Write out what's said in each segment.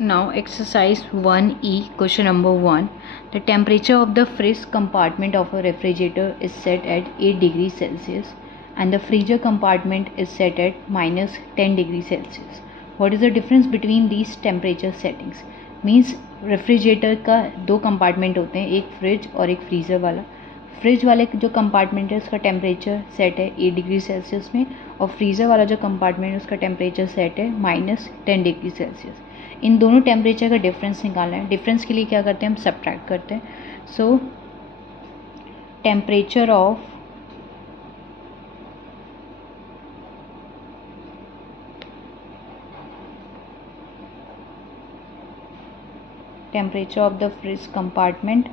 Now exercise 1E, question number 1. The temperature of the fridge compartment of a refrigerator is set at 8 degrees Celsius and the freezer compartment is set at minus 10 degrees Celsius. What is the difference between these temperature settings? Means refrigerator का दो compartment होते हैं, एक fridge और एक freezer वाला. Fridge वाले जो कंपार्टमेंट है उसका टेम्परेचर सेट है 8 डिग्री सेल्सियस में और फ्रीज़र वाला जो कंपार्टमेंट है उसका टेम्परेचर सेट है माइनस 10 डिग्री सेल्सियस. इन दोनों टेम्परेचर का डिफरेंस निकालना है. डिफरेंस के लिए क्या करते हैं, हम सब्ट्रैक्ट करते हैं. सो temperature of the fridge compartment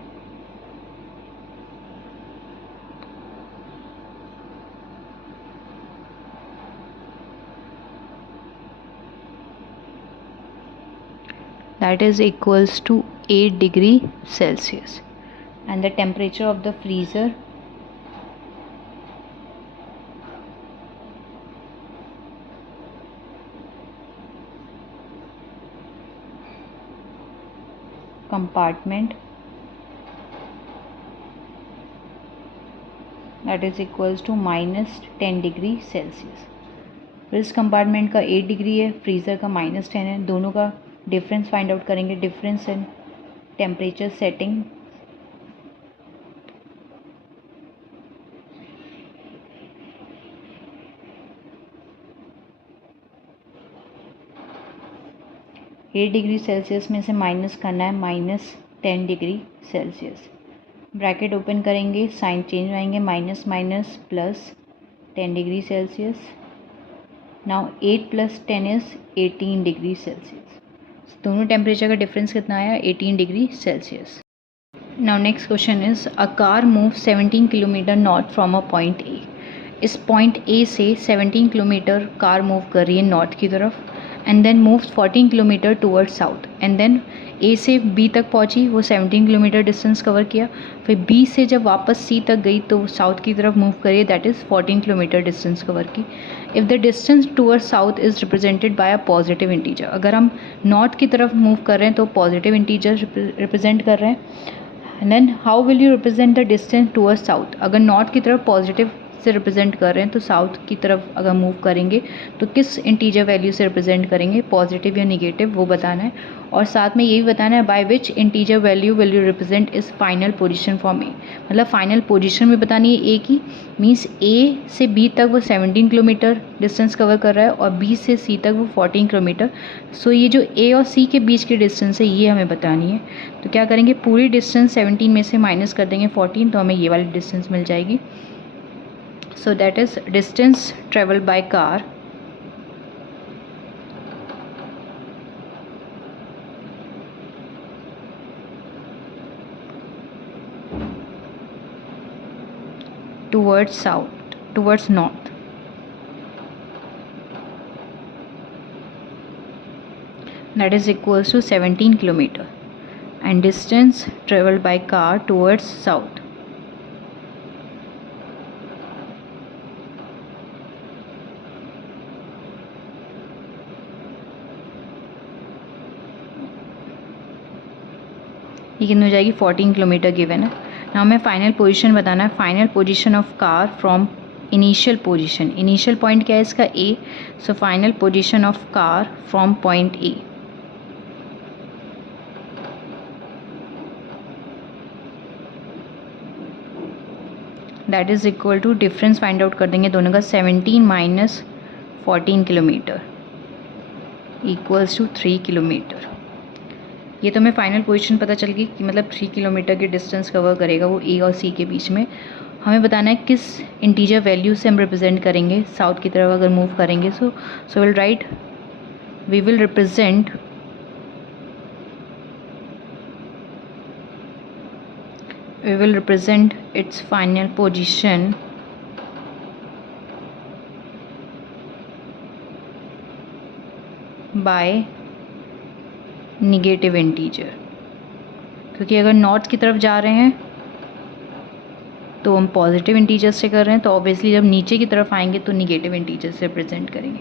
that is equals to 8 degree Celsius and the temperature of the freezer compartment that is equals to minus 10 degree Celsius. Fridge compartment का 8 डिग्री है, फ्रीज़र का माइनस 10 है. दोनों का difference find out करेंगे. Difference in temperature setting at degree Celsius में से minus करना है minus 10 degree Celsius. Bracket open करेंगे, साइन चेंज आएंगे, minus minus plus 10 degree Celsius. Now 8 plus 10 is 18 degree Celsius. दोनों टेम्परेचर का डिफरेंस कितना आया, 18 degree Celsius. Now next question is a car move 17 kilometre north from a point A. इस point ए से 17 kilometre car move कर रही है north की तरफ and then moves 14 kilometre toward south and then A से बी तक पहुंची, वो 17 किलोमीटर डिस्टेंस कवर किया. फिर बी से जब वापस सी तक गई तो साउथ की तरफ मूव करिए, that is 14 kilometre distance cover की. If the distance toward south is represented by a positive integer. अगर हम नॉर्थ की तरफ मूव कर रहे हैं तो पॉजिटिव इंटीजर रिप्रेजेंट कर रहे हैं. And then how will you represent the distance toward south. अगर नॉर्थ की तरफ पॉजिटिव से रिप्रेजेंट कर रहे हैं तो साउथ की तरफ अगर मूव करेंगे तो किस इंटीजर वैल्यू से रिप्रेजेंट करेंगे, पॉजिटिव या निगेटिव, वो बताना है. और साथ में ये भी बताना है by which integer value will you represent इस फाइनल पोजीशन फॉर ए. मतलब फाइनल पोजीशन में बतानी है ए की. मीन्स ए से बी तक वो 17 किलोमीटर डिस्टेंस कवर कर रहा है और बी से सी तक वो 14 किलोमीटर. सो ये जो ए और सी के बीच की डिस्टेंस है ये हमें बतानी है. तो क्या करेंगे, पूरी डिस्टेंस 17 में से माइनस कर देंगे 14, तो हमें ये वाली डिस्टेंस मिल जाएगी. So that is distance traveled by car towards north. That is equals to 17 kilometer and distance traveled by car towards south ये कितनी हो जाएगी, 14 किलोमीटर गिवन है. ना हमें फाइनल पोजीशन बताना है. Final position of car from initial position. Initial point क्या है इसका, A. So final position of car from point A. That is equal to, difference find out कर देंगे दोनों का, 17 minus 14 kilometre equals to 3 kilometre. ये तो हमें फाइनल पोजीशन पता चल गई कि मतलब 3 किलोमीटर की डिस्टेंस कवर करेगा वो ए और सी के बीच में. हमें बताना है किस इंटीजर वैल्यू से हम रिप्रेजेंट करेंगे साउथ की तरफ अगर मूव करेंगे. So will right, we will represent its final position by negative integer. क्योंकि अगर नॉर्थ की तरफ जा रहे हैं तो हम पॉजिटिव इंटीजर से कर रहे हैं, तो ऑब्वियसली जब नीचे की तरफ आएंगे तो निगेटिव इंटीजर से रिप्रेजेंट करेंगे.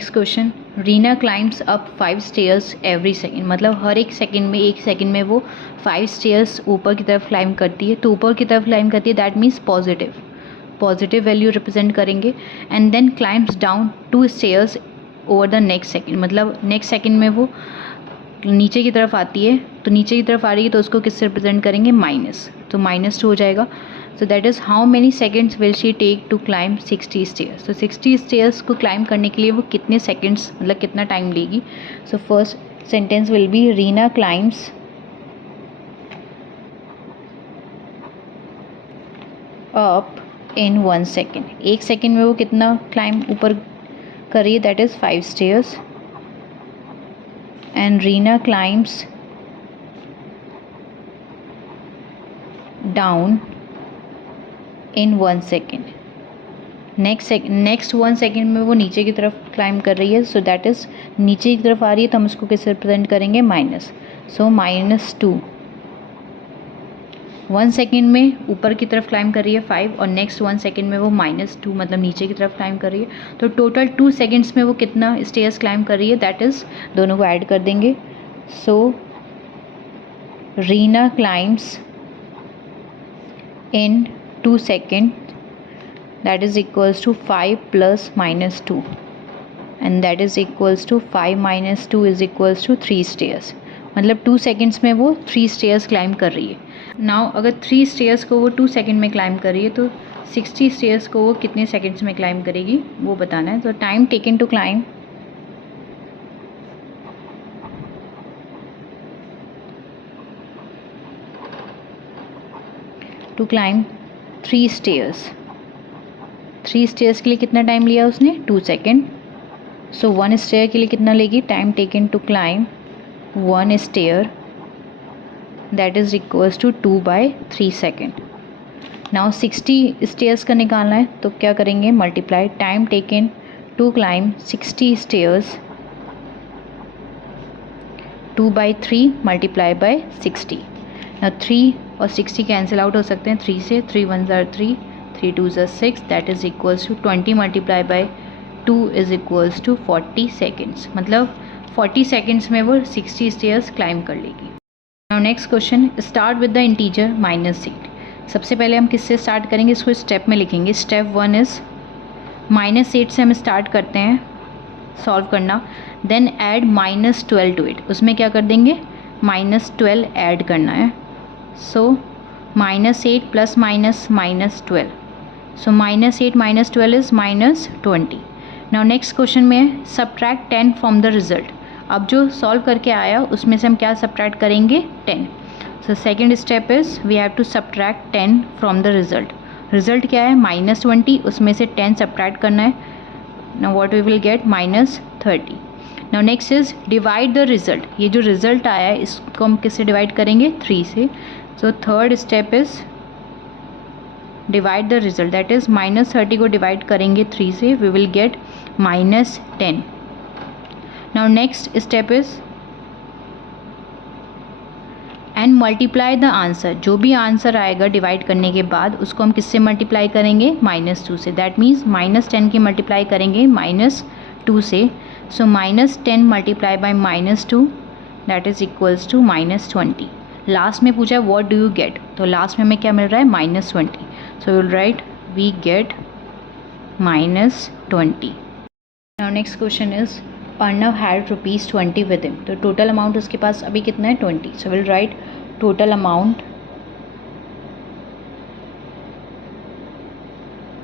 Next question, Reena climbs up 5 stairs every second, मतलब हर एक सेकेंड में, एक सेकेंड में वो 5 स्टेयर्स ऊपर की तरफ क्लाइम करती है। तो ऊपर की तरफ क्लाइम करती है, that means positive value represent करेंगे। And then climbs down 2 stairs over the next second, मतलब नेक्स्ट सेकेंड में वो नीचे की तरफ आती है, तो नीचे की तरफ आ रही है तो उसको किससे रिप्रेजेंट करेंगे, माइनस, तो -2 हो जाएगा। So that is how many seconds will she take to climb 60 stairs. तो 60 स्टेयर्स को क्लाइम करने के लिए वो कितने सेकेंड्स, मतलब कितना टाइम लेगी। So first sentence will be Reena climbs up in 1 second, एक सेकेंड में वो कितना क्लाइम ऊपर कर रही है, that is 5 stairs. And Reena climbs down in 1 second, next 1 second में वो नीचे की तरफ क्लाइम कर रही है। सो दैट इज़ नीचे की तरफ आ रही है तो हम उसको किससे रिप्रेजेंट करेंगे, माइनस। सो -2, 1 सेकेंड में ऊपर की तरफ क्लाइम कर रही है 5, और नेक्स्ट 1 सेकेंड में वो -2, मतलब नीचे की तरफ क्लाइम कर रही है। तो टोटल 2 सेकेंड्स में वो कितना स्टेयर्स क्लाइम कर रही है, दैट इज़, दोनों को ऐड कर देंगे। सो Reena climbs in 2 seconds, that is equals to 5 plus -2, and that is equals to 5 minus 2 is equals to 3 stairs, मतलब 2 सेकेंड्स में वो 3 स्टेयर्स क्लाइम कर रही है। नाउ अगर 3 स्टेयर्स को वो 2 सेकेंड में क्लाइम कर रही है तो 60 स्टेयर्स को वो कितने सेकेंड्स में क्लाइम करेगी वो बताना है। तो time taken to climb to climb 3 stairs, 3 stairs के लिए कितना टाइम लिया उसने, 2 सेकेंड। सो 1 स्टेयर के लिए कितना लेगी, time taken to climb 1 stair, that is equals to 2/3 second. Now 60 stairs का निकालना है तो क्या करेंगे, multiply time taken to climb 60 stairs 2/3 multiply by 60। ना 3 और 60 कैंसिल आउट हो सकते हैं 3 से, 3 1 are 3, 3 2 are 6, that is equals to 20 multiply by 2 is equals to 40 seconds, मतलब 40 सेकेंड्स में वो 60 स्टेयर्स क्लाइम कर लेगी। Now next question, start with the integer -8। सबसे पहले हम किससे स्टार्ट करेंगे, इसको स्टेप में लिखेंगे। स्टेप 1 इज़ -8 से हम स्टार्ट करते हैं सॉल्व करना, देन ऐड -12 टू इट, उसमें क्या कर देंगे, -12 ऐड करना है। सो -8 plus -12, so -8 -12 is -20। Now next question में सब्ट्रैक्ट 10 फ्रॉम द रिजल्ट। अब जो सॉल्व करके आया उसमें से हम क्या सब्ट्रैक्ट करेंगे, 10। So second step is we have to subtract 10 from the result. Result क्या है, -20, उसमें से 10 सब्ट्रैक्ट करना है। Now what we will get, -30। Now next is divide the result. ये जो रिजल्ट आया है इसको हम किससे डिवाइड करेंगे, 3 से। So third step is divide the result, that is -30 को डिवाइड करेंगे 3 से, we will get -10। Now next step is and multiply the answer. जो भी आंसर आएगा डिवाइड करने के बाद उसको हम किससे मल्टीप्लाई करेंगे, -2 से। दैट मीन्स -10 की मल्टीप्लाई करेंगे -2 से। So -10 multiply by -2 that is equals to -20। Last में पूछा है व्हाट डू यू गेट, तो लास्ट में हमें क्या मिल रहा है, -20। So will right we get -20। Now next question is Arnav had ₹20 with him. तो टोटल अमाउंट उसके पास अभी कितना है, 20। So will write total amount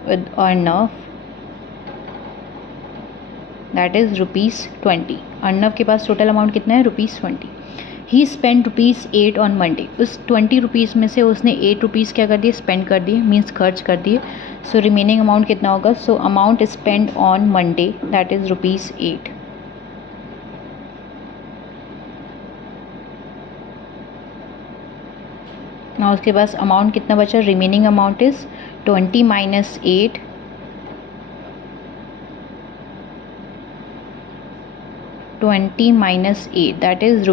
with Arnav, that is ₹20। Arnav के पास टोटल अमाउंट कितना है, ₹20। ही स्पेंड ₹8 ऑन मंडे। उस 20 रुपीज़ में से उसने 8 रुपीज़ क्या कर दिए, स्पेंड कर दिए, मीन्स खर्च कर दिए। सो रिमेनिंग अमाउंट कितना होगा, so amount spend on Monday that is ₹8। ना उसके पास अमाउंट कितना बचा, remaining amount is 20 - 8, 20 - 8 that is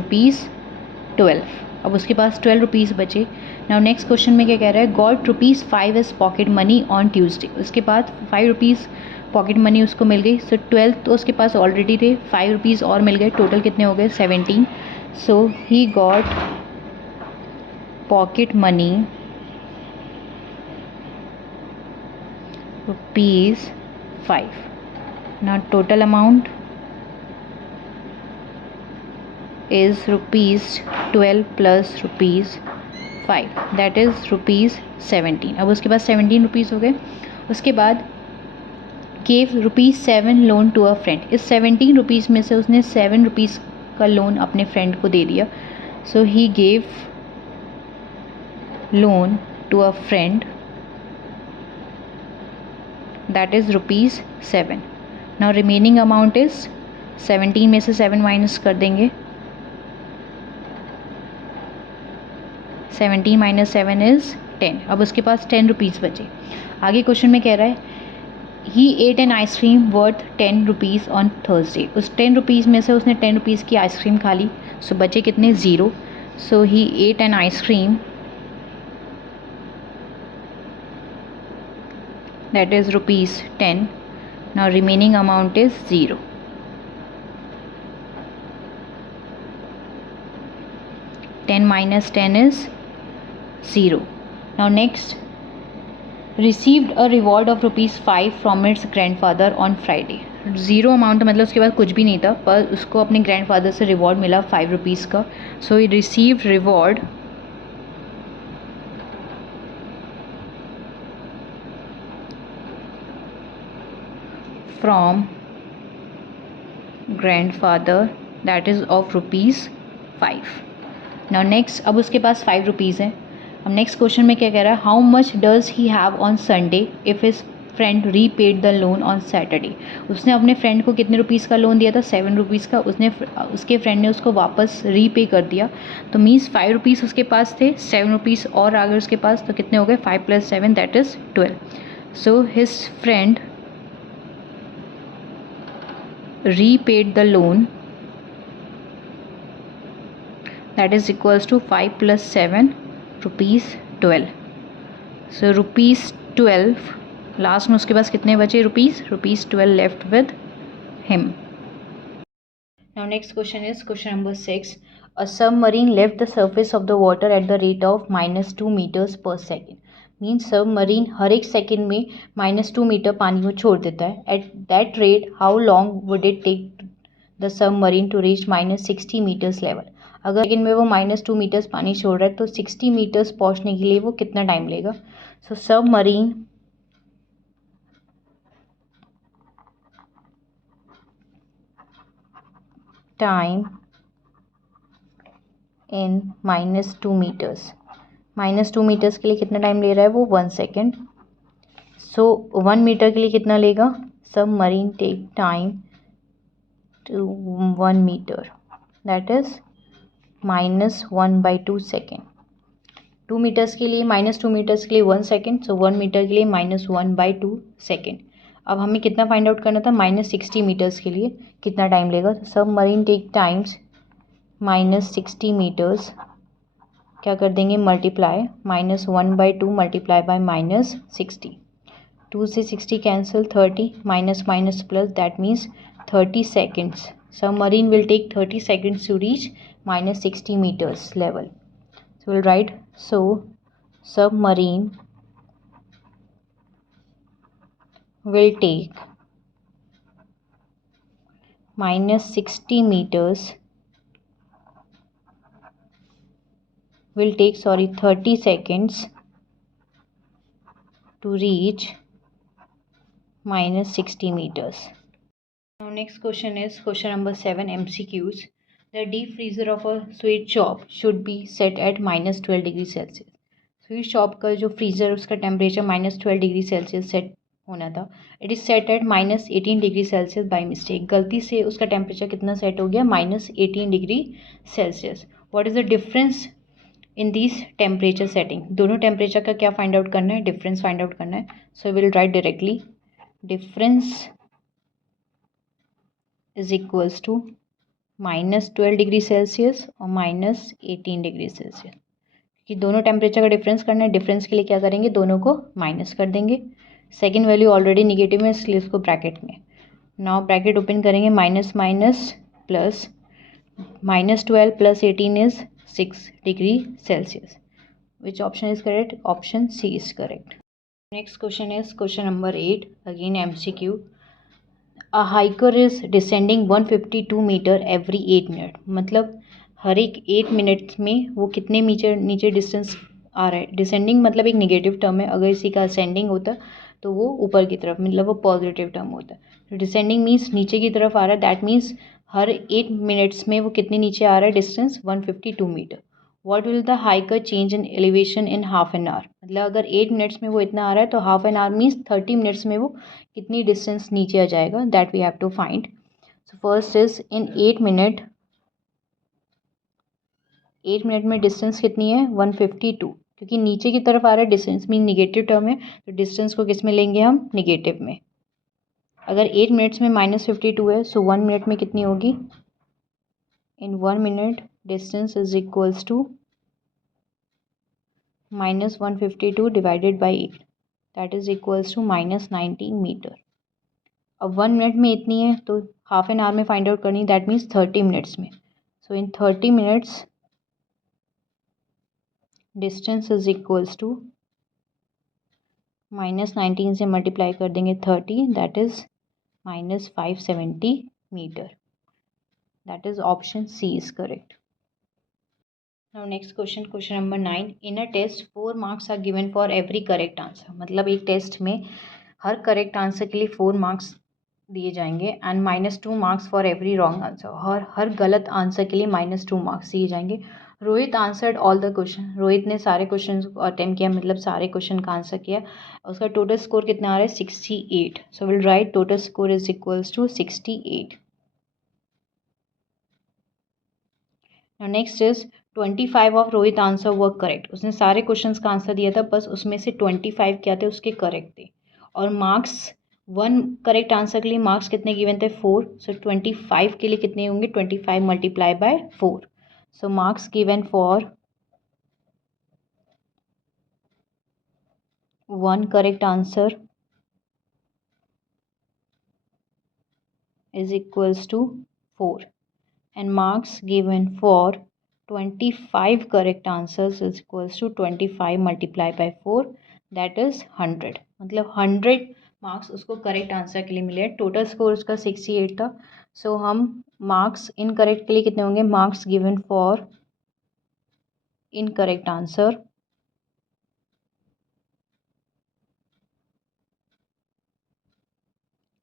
₹12। अब उसके पास 12 रुपीज़ बचे। नाउ नेक्स्ट क्वेश्चन में क्या कह रहा है, got ₹5 as pocket money on Tuesday. उसके बाद 5 रुपीज़ पॉकेट मनी उसको मिल गई। सो 12 तो उसके पास ऑलरेडी थे, 5 रुपीज़ और मिल गए, टोटल कितने हो गए 17। So he got pocket money ₹5। Now total amount is ₹12 plus ₹5, that is ₹17। अब उसके पास 17 रुपीज़ हो गए। उसके बाद gave ₹7 loan to a friend. इस 17 रुपीज़ में से उसने 7 रुपीज़ का लोन अपने फ्रेंड को दे दिया। So he gave loan to a friend, that is ₹7। Now remaining amount is 17 में से 7 माइनस कर देंगे, 17 माइनस 7 इज 10। अब उसके पास 10 रुपीज़ बचे। आगे क्वेश्चन में कह रहा है he ate an ice cream worth 10 rupees on Thursday. उस 10 रुपीज़ में से उसने 10 रुपीज़ की आइसक्रीम खा ली। सो बचे कितने 0। So he ate an ice cream that is ₹10। now remaining amount is 0। 10 minus 10 is 0। now next, received a reward of ₹5 from its grandfather on Friday। 0 amount मतलब उसके पास कुछ भी नहीं था, पर उसको अपने ग्रैंडफादर से रिवॉर्ड मिला 5 रुपीज़ का। So he received reward from grandfather that is of ₹5। now next, अब उसके पास 5 रुपीज़ है। अब नेक्स्ट क्वेश्चन में क्या कह रहा है, how much does he have on Sunday if his friend repaid the loan on Saturday. उसने अपने फ्रेंड को कितने रुपीज़ का लोन दिया था, 7 रुपीज़ का। उसके फ्रेंड ने उसको वापस रीपे कर दिया, तो मीन्स 5 रुपीज़ उसके पास थे, 7 रुपीज़ और आ गए उसके पास, तो कितने हो गए 5 + 7 that is 12। So his friend repaid the loan, that is equals to 5 + 7 ₹12। so ₹12 last में उसके पास कितने बचे ₹12 left with him। now next question is question number 6। a submarine left the surface of the water at the rate of -2 meters per second। Means submarine हर एक second में -2 metre पानी को छोड़ देता है। At that rate how long would it take the submarine to reach -60 metres level. अगर second में वो -2 मीटर्स पानी छोड़ रहा है तो 60 मीटर्स पहुंचने के लिए वो कितना टाइम लेगा। So submarine time in -2 metres, -2 metres के लिए कितना टाइम ले रहा है वो 1 सेकेंड। सो 1 मीटर के लिए कितना लेगा, submarine take time to 1 metre that is -1/2 second. 2 metres के लिए -2 मीटर्स के लिए 1 सेकेंड, सो 1 मीटर के लिए -1/2 सेकेंड। अब हमें कितना फाइंड आउट करना था, -60 मीटर्स के लिए कितना टाइम लेगा। सबमरीन टेक टाइम्स -60 मीटर्स, क्या कर देंगे मल्टीप्लाई, -1/2 मल्टीप्लाई बाय -60, 2 से 60 cancel, 30 minus minus plus that means 30 seconds। Submarine will take 30 seconds to reach -60 meters level। So we'll write, so submarine will take -60 meters, will take 30 seconds to reach -60 meters। Now next question is question number 7 MCQs। The deep freezer of a sweet shop should be set at -12 degree Celsius. Sweet shop का जो freezer उसका temperature -12 degree Celsius set होना था। It is set at -18 degree Celsius by mistake. गलती से उसका temperature कितना set हो गया, -18 degree Celsius. What is the difference in this temperature setting. दोनों टेम्परेचर का क्या फाइंड आउट करना है, डिफरेंस फाइंड आउट करना है। So will write directly difference is equals to -12 degree Celsius और -18 डिग्री सेल्सियस, कि दोनों टेम्परेचर का डिफरेंस करना है। डिफरेंस के लिए क्या करेंगे, दोनों को माइनस कर देंगे। सेकेंड वैल्यू ऑलरेडी निगेटिव में, इसलिए इसको ब्रैकेट में. नाउ ब्रैकेट ओपन करेंगे, minus minus plus, -12 + 18 is 6 degree Celsius. Which option is correct? Option C is correct. Next question is question number 8, again MCQ. A hiker is descending 152 metre every 8 minute. मतलब हर एक 8 minutes में वो कितने metre नीचे distance आ रहा है. Descending मतलब एक निगेटिव टर्म है, अगर इसी का असेंडिंग होता तो वो ऊपर की तरफ, मतलब वो पॉजिटिव टर्म होता. तो डिसेंडिंग मीन्स नीचे की तरफ आ रहा है, दैट मीन्स हर 8 मिनट्स में वो कितने नीचे आ रहा है distance, 152 metre. What will the hiker change in elevation in half an hour. मतलब अगर 8 मिनट्स में वो इतना आ रहा है तो half an hour means 30 minutes में वो कितनी डिस्टेंस नीचे आ जाएगा, that we have to find. So first is in 8 minute, 8 minute में डिस्टेंस कितनी है, 152. क्योंकि नीचे की तरफ आ रहा है डिस्टेंस मीन निगेटिव टर्म है, तो डिस्टेंस को किस में लेंगे हम, निगेटिव में. अगर 8 मिनट्स में -52 है, सो 1 मिनट में कितनी होगी, in 1 minute distance is equals to -152 divided by 8, that is equals to -19 metre. अब 1 मिनट में इतनी है तो हाफ एन आवर में फाइंड आउट करनी, दैट मीन्स 30 मिनट्स में. So in 30 minutes distance is equals to -19 से मल्टीप्लाई कर देंगे 30, that is -570 metre. That is option C is correct. Now next question, question number 9. In a test 4 marks are given for every correct answer. मतलब एक test में हर correct answer के लिए 4 marks दिए जाएंगे and -2 marks for every wrong answer. और हर गलत answer के लिए -2 मार्क्स दिए जाएंगे. Rohit answered all the question. Rohit ने सारे क्वेश्चन को अटेम्प्ट किया, मतलब सारे क्वेश्चन का आंसर किया. उसका टोटल स्कोर कितना आ रहा है, 68. So will write total score is equals to 68. Now next is 25 of Rohit answer work correct. उसने सारे क्वेश्चंस का आंसर दिया था, बस उसमें से 25 क्या थे, उसके करेक्ट थे. और मार्क्स 1 करेक्ट आंसर के लिए मार्क्स कितने गिवन थे, 4. सो 25 के लिए कितने होंगे, 25 multiply by 4. So marks given for 1 correct answer is equals to 4 and marks given for 25 correct answers is equals to 25 multiplied by 4, that is 100. मतलब 100 मार्क्स उसको करेक्ट आंसर के लिए मिले. टोटल स्कोर उसका 68 था. सो हम मार्क्स इनकरेक्ट के लिए कितने होंगे, marks given for incorrect answer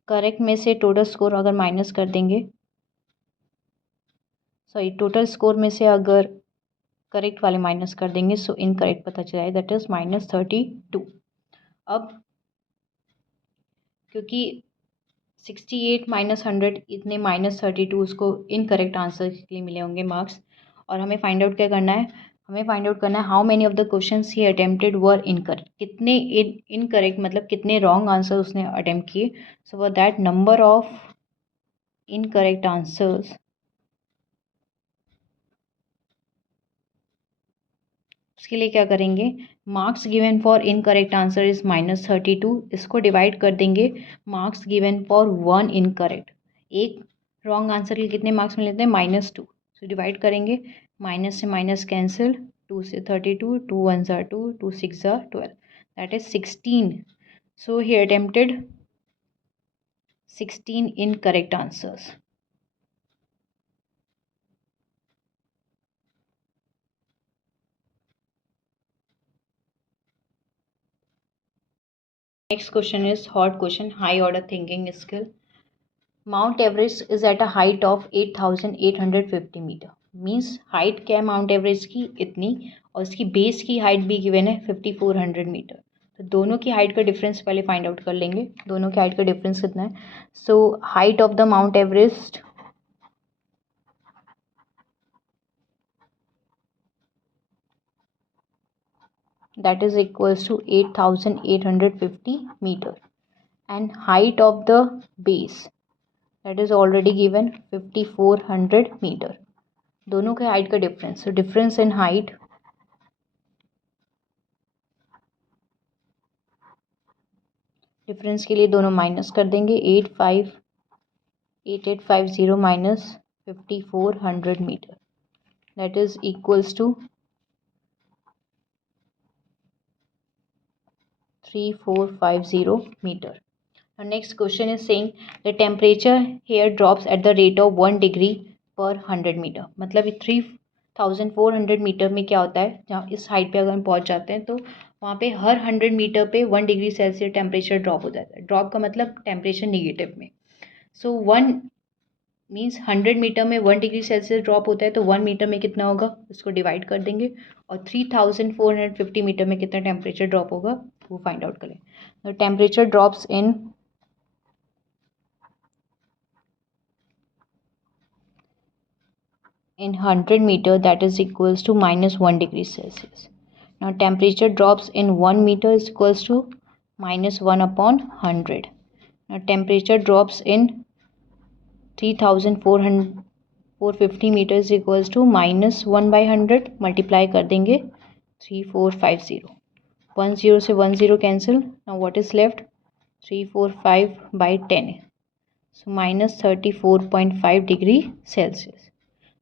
correct में से टोटल स्कोर अगर माइनस कर देंगे, सॉरी टोटल स्कोर में से अगर करेक्ट वाले माइनस कर देंगे सो इनकरेक्ट पता चला है, दैट इज -32. अब क्योंकि 68 माइनस 100 इतने -32 उसको इनकरेक्ट आंसर के लिए मिले होंगे मार्क्स. और हमें फाइंड आउट क्या करना है, हमें फाइंड आउट करना है how many of the questions he attempted were incorrect. कितने इनकरेक्ट मतलब कितने रॉन्ग आंसर उसने अटेम्प्ट किए. So for that number of incorrect answers, उसके लिए क्या करेंगे, marks given for incorrect answer is -32. इसको डिवाइड कर देंगे मार्क्स गिवन फॉर 1 इनकरेक्ट. एक रॉन्ग आंसर के लिए कितने मार्क्स मिले थे, -2. सो डिवाइड करेंगे, माइनस से माइनस कैंसिल, 2 से 32, 2 1 ज़ा 2, 2 6 ज़ा 12, that is 16. So he attempted 16 incorrect answers. Next question is hot question, high order thinking skill. Mount Everest is at a height of 8,850 metre. Means height क्या है mount Everest की, इतनी, और उसकी बेस की हाइट भी गिवन है 5,400 metre. तो दोनों की हाइट का डिफरेंस पहले फाइंड आउट कर लेंगे, दोनों की हाइट का डिफरेंस कितना है. So height of the mount Everest that is equals to 8,850 meter and height of the base that is already given 5,400 meter. दोनों के हाइट का difference, so difference in height difference के लिए दोनों माइनस कर देंगे. 8850 minus 5400 metre, that is equals to 3450 meter. Now next question is saying the temperature here drops at the rate of 1 degree per 100 meter. मतलब 3400 metre में क्या होता है, जहाँ इस हाइट पे अगर हम पहुँच जाते हैं तो वहाँ पे हर 100 मीटर पे 1 डिग्री सेल्सियस टेम्परेचर ड्रॉप हो जाता है. ड्रॉप का मतलब टेम्परेचर निगेटिव में. सो 1 मीन्स 100 मीटर में 1 डिग्री सेल्सियस ड्रॉप होता है, तो 1 मीटर में कितना होगा उसको डिवाइड कर देंगे, और 3450 मीटर में कितना टेम्परेचर ड्रॉप होगा वो फाइंड आउट करें. The temperature drops in 100 meter, that is equals to minus 1 degree Celsius. Now temperature drops in 1 meter is equals to minus 1 upon 100. Now temperature drops in 3450 meter is equals to minus 1 by 100, multiply कर देंगे 3450. 10 से 10 cancel. Now what is left? 345 by 10. So minus 34.5 degree Celsius.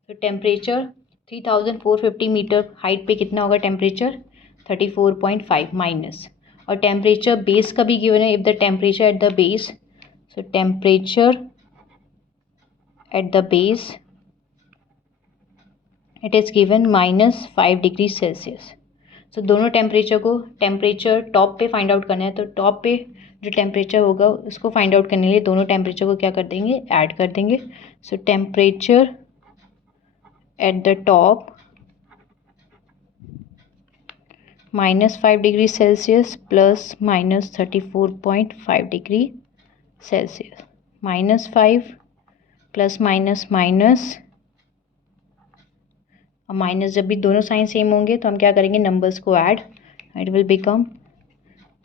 तो temperature 3450 metre height पे कितना होगा temperature 34.5 minus, और temperature base का भी गिवन है. If the temperature at the base, so temperature at the base it is given minus 5 degree celsius. So दोनों temperature को, टेम्परेचर टॉप पे फाइंड आउट करना है, तो टॉप पे जो टेम्परेचर होगा उसको फाइंड आउट करने के लिए दोनों टेम्परेचर को क्या कर देंगे, ऐड कर देंगे. सो temperature at the top minus 5 degree Celsius plus minus 34.5 degree Celsius. minus 5 plus minus minus, और माइनस जब भी दोनों साइन सेम होंगे तो हम क्या करेंगे, नंबर्स को add, it will become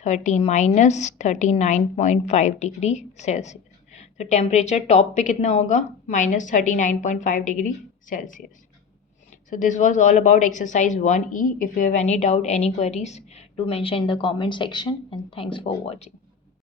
30 minus 39.5 degree Celsius. तो टेम्परेचर टॉप पे कितना होगा, minus 39.5 degree Celsius. So this was all about exercise 1E. If you have any doubt, any queries, do mention in the comment section, and thanks for watching.